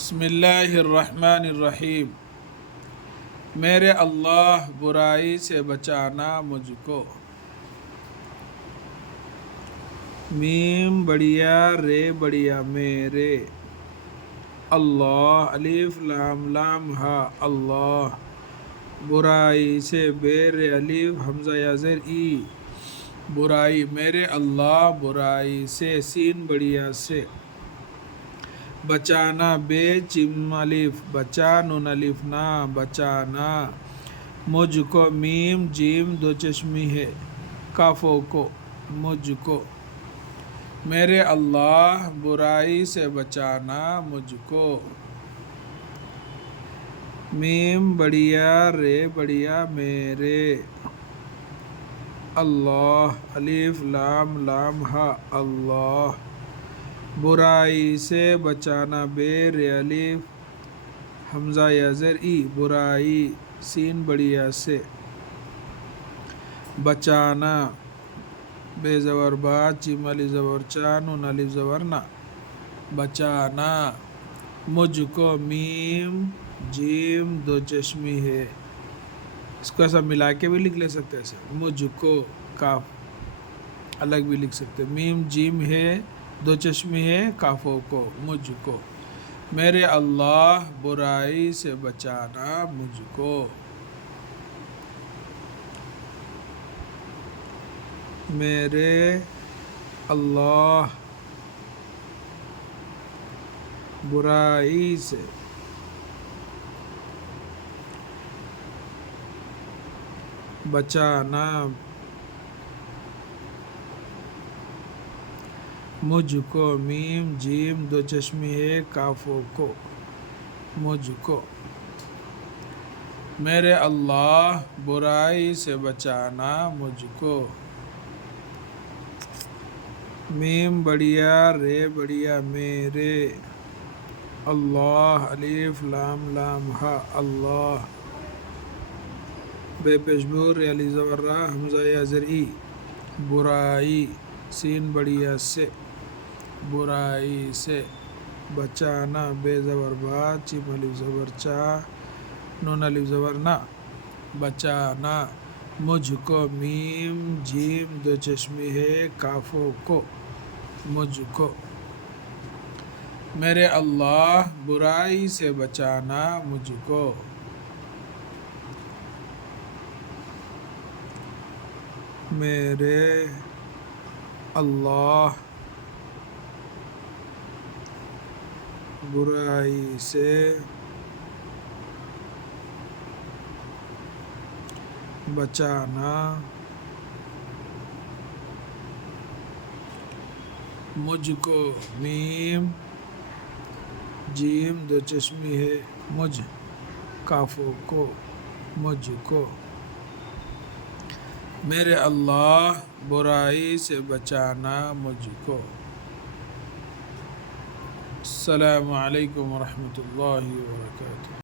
بسم اللہ الرحمن الرحیم۔ میرے اللہ برائی سے بچانا مجھ کو۔ میم بڑیا رے بڑیا میرے اللہ، الف لام لام ہا اللہ، برائی سے بیر الف حمزہ یا زیر ای، برائی میرے اللہ برائی سے، سین بڑیا سے، بچانا بے چم الف بچا نون الف نا بچانا، مجھ کو میم جیم دو چشمی ہے کافوں کو، مجھ کو میرے اللہ برائی سے بچانا مجھ کو۔ میم بڑیا رے بڑیا میرے اللہ، الف لام لام ہا اللہ، برائی سے بچانا بے رے الف حمزہ یا زیر ای، برائی سین بڑیا سے، بچانا بے زبر با چیم الف زبر چا نون الف زبر نا بچانا، مجھ کو میم جیم دو چشمی ہے، اس کو ایسا ملا کے بھی لکھ لے سکتے ہیں، ایسے مجھ کو کاف الگ بھی لکھ سکتے، میم جیم ہے دو چشمی ہے کافوں کو، مجھ کو میرے اللہ برائی سے بچانا مجھ کو۔ میرے اللہ برائی سے بچانا مجھ کو، میم جیم دو چشمی ہے کافوں کو، مجھ کو میرے اللہ برائی سے بچانا مجھ کو۔ میم بڑیا رے بڑیا میرے اللہ، الف لام لام ہا اللہ، بے پیشبور ری علی زبر را حمزہ یا زر ای، برائی سین بڑیا سے، برائی سے، بچانا بے زبر با چیم الف زبر چا نون الف زبر نا بچانا، مجھ کو میم جیم دو چشمی ہے کافوں کو، مجھ کو میرے اللہ برائی سے بچانا مجھ کو۔ میرے اللہ برائی سے بچانا مجھ کو، میم جیم دو چشمی ہے مجھ کافوں کو، مجھ کو میرے اللہ برائی سے بچانا مجھ کو۔ السلام علیکم ورحمۃ اللہ وبرکاتہ۔